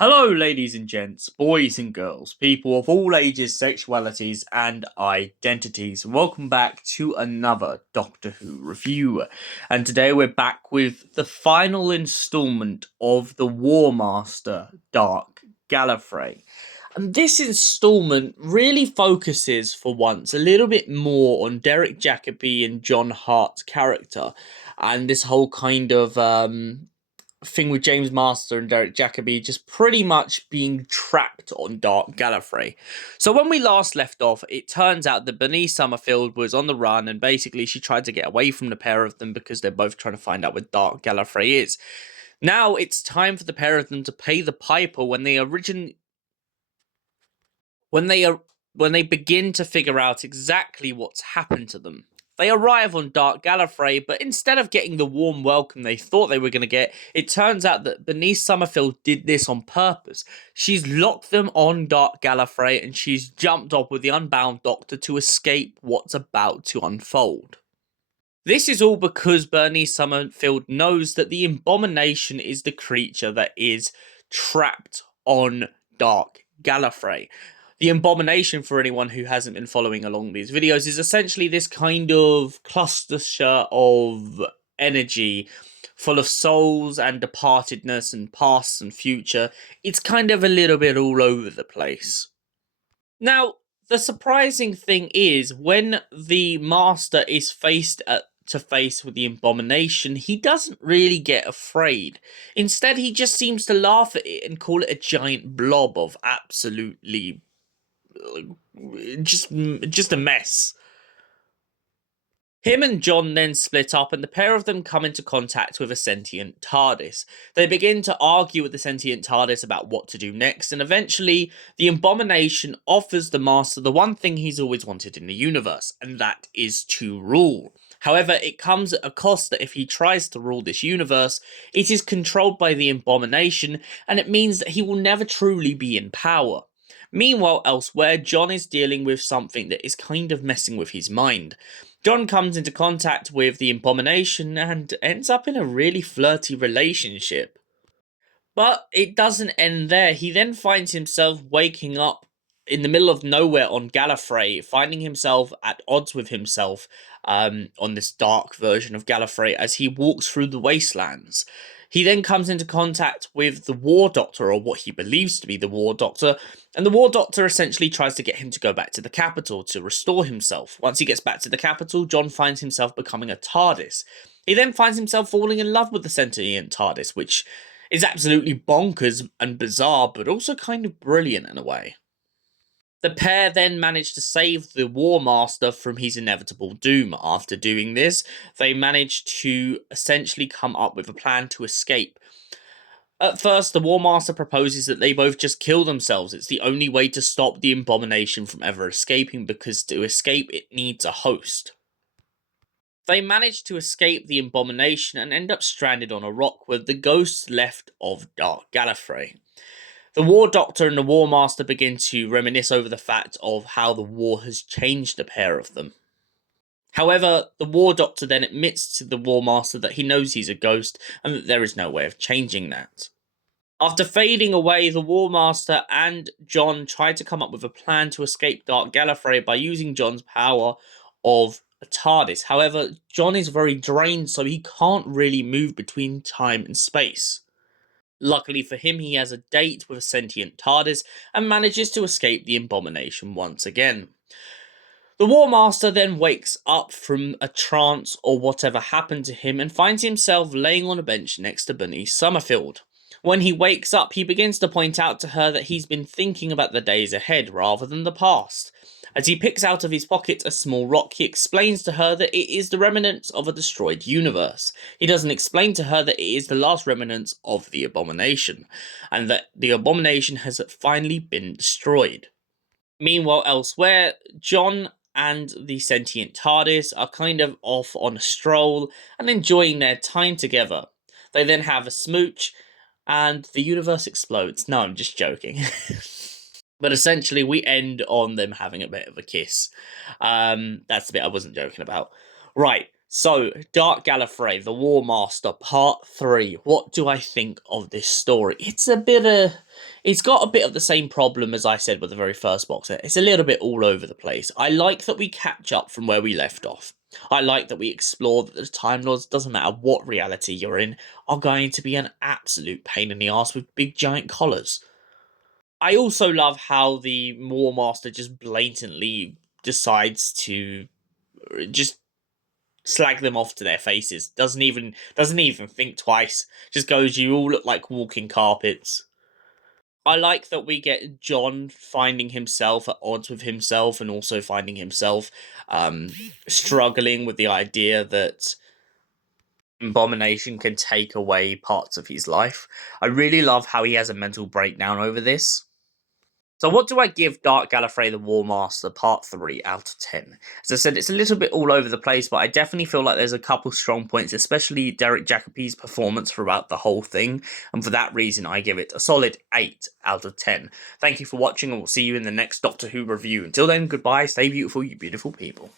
Hello, ladies and gents, boys and girls, people of all ages, sexualities, and identities. Welcome back to another Doctor Who review. And today we're back with the final installment of the War Master, Dark Gallifrey. And this installment really focuses, for once, a little bit more on Derek Jacobi and John Hart's character, and this whole kind of thing with James Master and Derek Jacobi just pretty much being trapped on Dark Gallifrey. So when we last left off, it turns out that Bernice Summerfield was on the run, and basically she tried to get away from the pair of them because they're both trying to find out where Dark Gallifrey is. Now it's time for the pair of them to pay the piper when they begin to figure out exactly what's happened to them. They arrive on Dark Gallifrey, but instead of getting the warm welcome they thought they were going to get, it turns out that Bernice Summerfield did this on purpose. She's locked them on Dark Gallifrey, and she's jumped off with the Unbound Doctor to escape what's about to unfold. This is all because Bernice Summerfield knows that the Abomination is the creature that is trapped on Dark Gallifrey. The Abomination, for anyone who hasn't been following along these videos, is essentially this kind of cluster of energy full of souls and departedness and past and future. It's kind of a little bit all over the place. Now, the surprising thing is, when the Master is face to face with the Abomination, he doesn't really get afraid. Instead, he just seems to laugh at it and call it a giant blob of absolutely just a mess. Him and John then split up, and the pair of them come into contact with a sentient TARDIS. They begin to argue with the sentient TARDIS about what to do next, and eventually the Abomination offers the Master the one thing he's always wanted in the universe, and that is to rule. However, it comes at a cost that if he tries to rule this universe, it is controlled by the Abomination, and it means that he will never truly be in power. Meanwhile, elsewhere, John is dealing with something that is kind of messing with his mind. John comes into contact with the Abomination and ends up in a really flirty relationship. But it doesn't end there. He then finds himself waking up in the middle of nowhere on Gallifrey, finding himself at odds with himself on this dark version of Gallifrey as he walks through the wastelands. He then comes into contact with the War Doctor, or what he believes to be the War Doctor, and the War Doctor essentially tries to get him to go back to the capital to restore himself. Once he gets back to the capital, John finds himself becoming a TARDIS. He then finds himself falling in love with the sentient TARDIS, which is absolutely bonkers and bizarre, but also kind of brilliant in a way. The pair then manage to save the War Master from his inevitable doom. After doing this, they manage to essentially come up with a plan to escape. At first, the War Master proposes that they both just kill themselves. It's the only way to stop the Abomination from ever escaping, because to escape it needs a host. They manage to escape the Abomination and end up stranded on a rock with the ghosts left of Dark Gallifrey. The War Doctor and the War Master begin to reminisce over the fact of how the war has changed the pair of them. However, the War Doctor then admits to the War Master that he knows he's a ghost and that there is no way of changing that. After fading away, the War Master and John try to come up with a plan to escape Dark Gallifrey by using John's power of a TARDIS. However, John is very drained, so he can't really move between time and space. Luckily for him, he has a date with a sentient TARDIS and manages to escape the Abomination once again. The War Master then wakes up from a trance or whatever happened to him and finds himself laying on a bench next to Bernice Summerfield. When he wakes up, he begins to point out to her that he's been thinking about the days ahead rather than the past. As he picks out of his pocket a small rock, he explains to her that it is the remnants of a destroyed universe. He doesn't explain to her that it is the last remnants of the Abomination, and that the Abomination has finally been destroyed. Meanwhile, elsewhere, John and the sentient TARDIS are kind of off on a stroll and enjoying their time together. They then have a smooch, and the universe explodes. No, I'm just joking. But essentially, we end on them having a bit of a kiss. That's the bit I wasn't joking about. Right, so Dark Gallifrey, the War Master, Part 3. What do I think of this story? It's got a bit of the same problem as I said with the very first box set. It's a little bit all over the place. I like that we catch up from where we left off. I like that we explore that the Time Lords, doesn't matter what reality you're in, are going to be an absolute pain in the ass with big giant collars. I also love how the War Master just blatantly decides to just slag them off to their faces. Doesn't even think twice. Just goes, "You all look like walking carpets." I like that we get John finding himself at odds with himself, and also finding himself struggling with the idea that Abomination can take away parts of his life. I really love how he has a mental breakdown over this. So what do I give Dark Gallifrey the War Master Part 3 out of 10? As I said, it's a little bit all over the place, but I definitely feel like there's a couple strong points, especially Derek Jacobi's performance throughout the whole thing, and for that reason I give it a solid 8 out of 10. Thank you for watching, and we'll see you in the next Doctor Who review. Until then, goodbye, stay beautiful, you beautiful people.